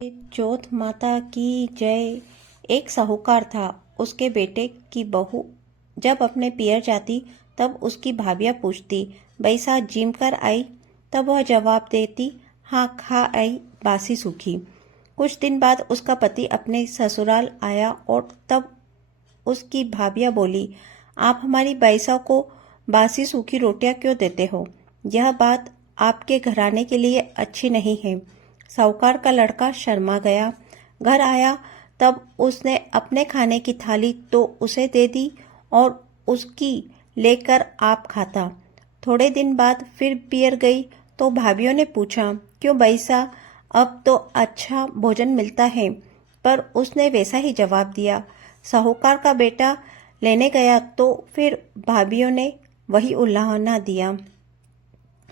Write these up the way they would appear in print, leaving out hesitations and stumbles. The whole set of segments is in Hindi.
चौथ माता की जय। एक साहूकार था। उसके बेटे की बहू जब अपने पियर जाती तब उसकी भाभियाँ पूछती, बैसा जिम कर आई? तब वह जवाब देती, हाँ खा आई बासी सूखी। कुछ दिन बाद उसका पति अपने ससुराल आया और तब उसकी भाभियाँ बोली, आप हमारी बैसा को बासी सूखी रोटियां क्यों देते हो? यह बात आपके घराने के लिए अच्छी नहीं है। साहूकार का लड़का शर्मा गया। घर आया तब उसने अपने खाने की थाली तो उसे दे दी और उसकी लेकर आप खाता। थोड़े दिन बाद फिर पियर गई तो भाभीियों ने पूछा, क्यों बैसा, अब तो अच्छा भोजन मिलता है? पर उसने वैसा ही जवाब दिया। साहूकार का बेटा लेने गया तो फिर भाभीियों ने वही उल्लाहना दिया।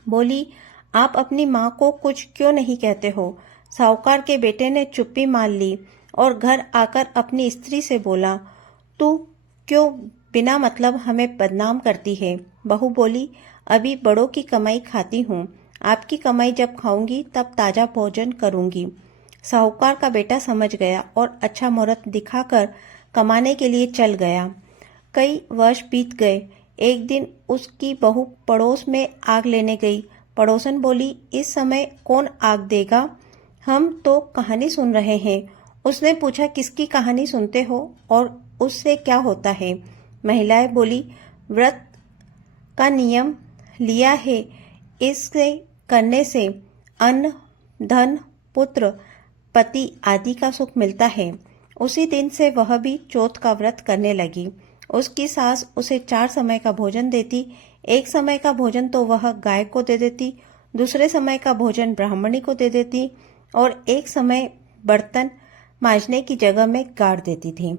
बोली, आप अपनी माँ को कुछ क्यों नहीं कहते हो? साहूकार के बेटे ने चुप्पी मान ली और घर आकर अपनी स्त्री से बोला, तू क्यों बिना मतलब हमें बदनाम करती है? बहू बोली, अभी बड़ों की कमाई खाती हूँ, आपकी कमाई जब खाऊंगी तब ताजा भोजन करूंगी। साहूकार का बेटा समझ गया और अच्छा मुहूर्त दिखाकर कमाने के लिए चल गया। कई वर्ष बीत गए। एक दिन उसकी बहू पड़ोस में आग लेने गई। पड़ोसन बोली, इस समय कौन आग देगा? हम तो कहानी सुन रहे हैं। उसने पूछा, किसकी कहानी सुनते हो और उससे क्या होता है? महिलाएं बोली, व्रत का नियम लिया है, इससे करने से अन्न, धन, पुत्र, पति आदि का सुख मिलता है। उसी दिन से वह भी चौथ का व्रत करने लगी। उसकी सास उसे 4 समय का भोजन देती। एक समय का भोजन तो वह गाय को दे देती, दूसरे समय का भोजन ब्राह्मणी को दे देती और एक समय बर्तन मांजने की जगह में गाड़ देती थी।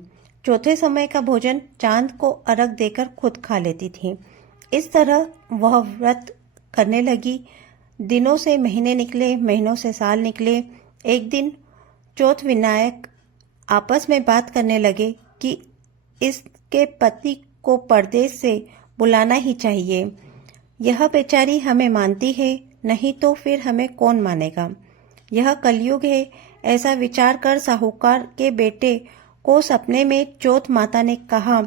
चौथे समय का भोजन चांद को अर्घ देकर खुद खा लेती थी। इस तरह वह व्रत करने लगी। दिनों से महीने निकले, महीनों से साल निकले। एक दिन चौथ विनायक आपस में बात करने लगे कि इसके पति को परदेश से बुलाना ही चाहिए। यह बेचारी हमें मानती है, नहीं तो फिर हमें कौन मानेगा? यह कलयुग है। ऐसा विचार कर साहूकार के बेटे को सपने में चौथ माता ने कहा,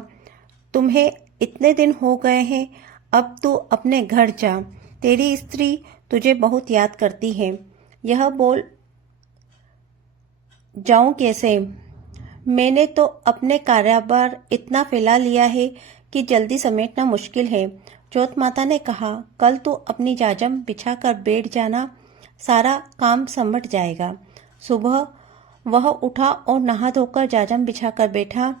तुम्हें इतने दिन हो गए हैं, अब तू अपने घर जा, तेरी स्त्री तुझे बहुत याद करती है। यह बोल जाऊं कैसे? मैंने तो अपने कारोबार इतना फैला लिया है कि जल्दी समेटना मुश्किल है। चौथ माता ने कहा, कल तू अपनी जाजम बिछा कर बैठ जाना, सारा काम समट जाएगा। सुबह वह उठा और नहा धोकर जाजम बिछाकर बैठा।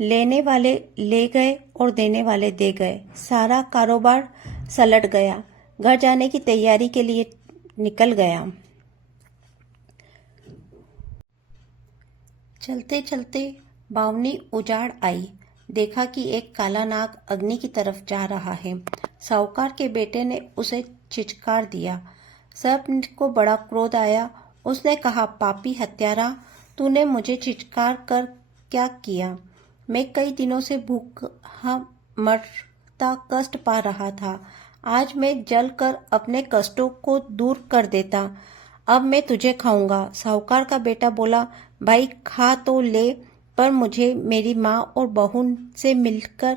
लेने वाले ले गए और देने वाले दे गए। सारा कारोबार सलट गया। घर जाने की तैयारी के लिए निकल गया। चलते चलते बावनी उजाड़ आई। देखा कि एक काला नाग अग्नि की तरफ जा रहा है। साहूकार के बेटे ने उसे चिचकार दिया। सब को बड़ा क्रोध आया। उसने कहा, पापी हत्यारा, तूने मुझे चिचकार कर क्या किया? मैं कई दिनों से भूखा मरता कष्ट पा रहा था। आज मैं जल कर अपने कष्टों को दूर कर देता। अब मैं तुझे खाऊंगा। साहूकार का बेटा बोला, भाई खा तो ले, पर मुझे मेरी माँ और बहू से मिलकर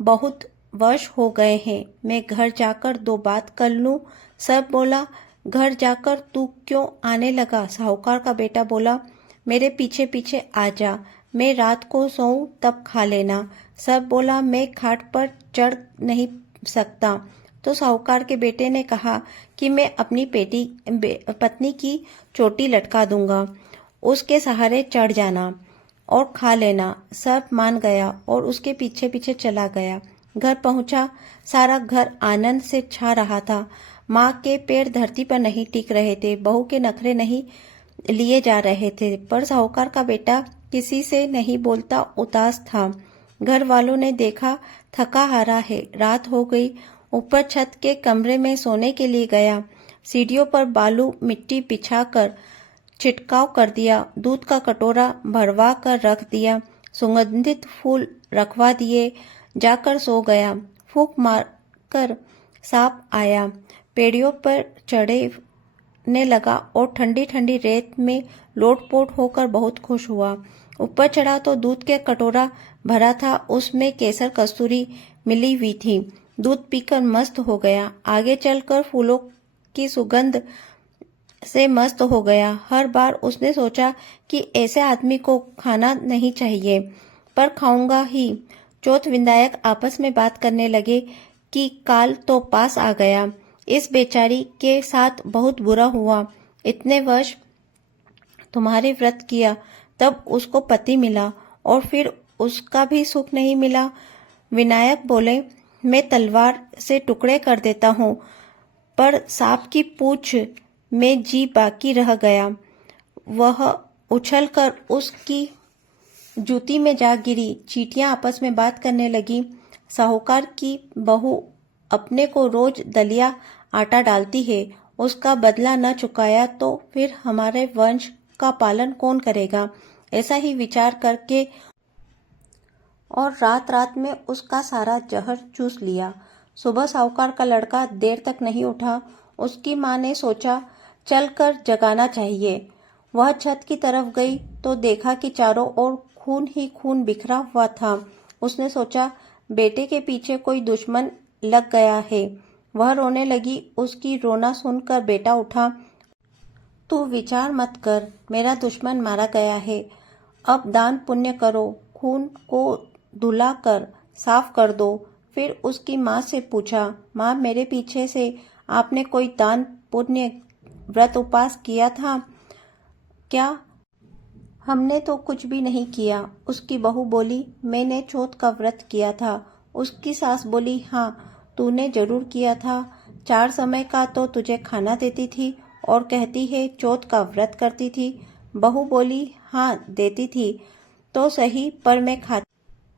बहुत वर्ष हो गए हैं। मैं घर जाकर 2 बात कर लूं। सब बोला, घर जाकर तू क्यों आने लगा? साहूकार का बेटा बोला, मेरे पीछे पीछे आ जा, मैं रात को सोऊं तब खा लेना। सब बोला, मैं खाट पर चढ़ नहीं सकता। तो साहूकार के बेटे ने कहा कि मैं अपनी पत्नी की चोटी लटका दूंगा, उसके सहारे चढ़ जाना और खा लेना। सब मान गया और उसके पीछे पीछे चला गया। घर पहुंचा, सारा घर आनंद से छा रहा था। माँ के पैर धरती पर नहीं टिक रहे थे, बहू के नखरे नहीं लिए जा रहे थे, पर साहूकार का बेटा किसी से नहीं बोलता, उदास था। घर वालों ने देखा थका हारा है, रात हो गई। ऊपर छत के कमरे में सोने के लिए गया। सीढ़ियों पर बालू मिट्टी बिछाकर छिटकाव कर दिया। दूध का कटोरा भरवा कर रख दिया। सुगंधित फूल रखवा दिए। जाकर सो गया। फूंक मारकर सांप आया। पेड़ियों पर चढ़े ने लगा और ठंडी ठंडी रेत में लोटपोट होकर बहुत खुश हुआ। ऊपर चढ़ा तो दूध के कटोरा भरा था, उसमें केसर कस्तूरी मिली हुई थी। दूध पीकर मस्त हो गया। आगे चलकर फूलों की सुगंध से मस्त हो गया। हर बार उसने सोचा कि ऐसे आदमी को खाना नहीं चाहिए, पर खाऊंगा ही। चौथ विधायक आपस में बात करने लगे कि काल तो पास आ गया, इस बेचारी के साथ बहुत बुरा हुआ। इतने वर्ष तुम्हारे व्रत किया, तब उसको पति मिला और फिर उसका भी सुख नहीं मिला। विनायक बोले, मैं तलवार से टुकड़े कर देता हूँ, पर सांप की पूंछ में जी बाकी रह गया। वह उछलकर उसकी जूती में जा गिरी। चींटियां आपस में बात करने लगी। साहूकार की बहू अपने को रोज दलिया आटा डालती है, उसका बदला न चुकाया तो फिर हमारे वंश का पालन कौन करेगा। ऐसा ही विचार करके और रात रात में उसका सारा जहर चूस लिया। सुबह साहूकार का लड़का देर तक नहीं उठा। उसकी माँ ने सोचा चलकर जगाना चाहिए। वह छत की तरफ गई तो देखा कि चारों ओर खून ही खून बिखरा हुआ था। उसने सोचा बेटे के पीछे कोई दुश्मन लग गया है। वह रोने लगी। उसकी रोना सुनकर बेटा उठा। तू विचार मत कर, मेरा दुश्मन मारा गया है। अब दान पुण्य करो, खून को धुला कर साफ कर दो। फिर उसकी माँ से पूछा, माँ मेरे पीछे से आपने कोई दान पुण्य व्रत उपवास किया था क्या? हमने तो कुछ भी नहीं किया। उसकी बहू बोली, मैंने चौथ का व्रत किया था। उसकी सास बोली, हाँ तूने जरूर किया था। 4 समय का तो तुझे खाना देती थी और कहती है चौथ का व्रत करती थी। बहू बोली, हाँ देती थी तो सही, पर मैं खाती।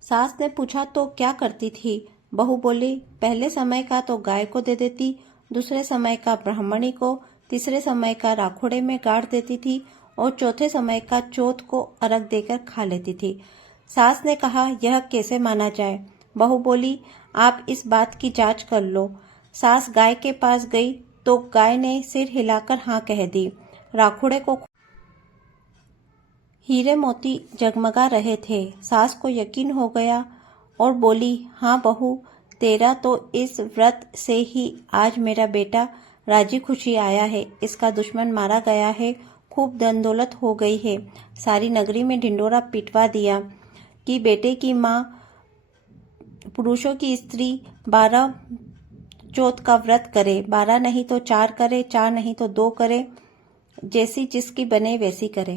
सास ने पूछा तो क्या करती थी? बहू बोली, पहले समय का तो गाय को दे देती, दूसरे समय का ब्राह्मणी को, तीसरे समय का राखोड़े में गाड़ देती थी और चौथे समय का चौथ को अर्घ देकर खा लेती थी। सास ने कहा, यह कैसे माना जाए? बहू बोली, आप इस बात की जांच कर लो। सास गाय के पास गई तो गाय ने सिर हिलाकर हाँ कह दी। राखोड़े को हीरे मोती जगमगा रहे थे। सास को यकीन हो गया और बोली, हाँ बहू, तेरा तो इस व्रत से ही आज मेरा बेटा राजी खुशी आया है। इसका दुश्मन मारा गया है, खूब धन दौलत हो गई है। सारी नगरी में ढिंडोरा पिटवा दिया कि बेटे की माँ पुरुषों की स्त्री 12 चौथ का व्रत करे, 12 नहीं तो 4 करे, 4 नहीं तो 2 करे, जैसी जिसकी बने वैसी करे।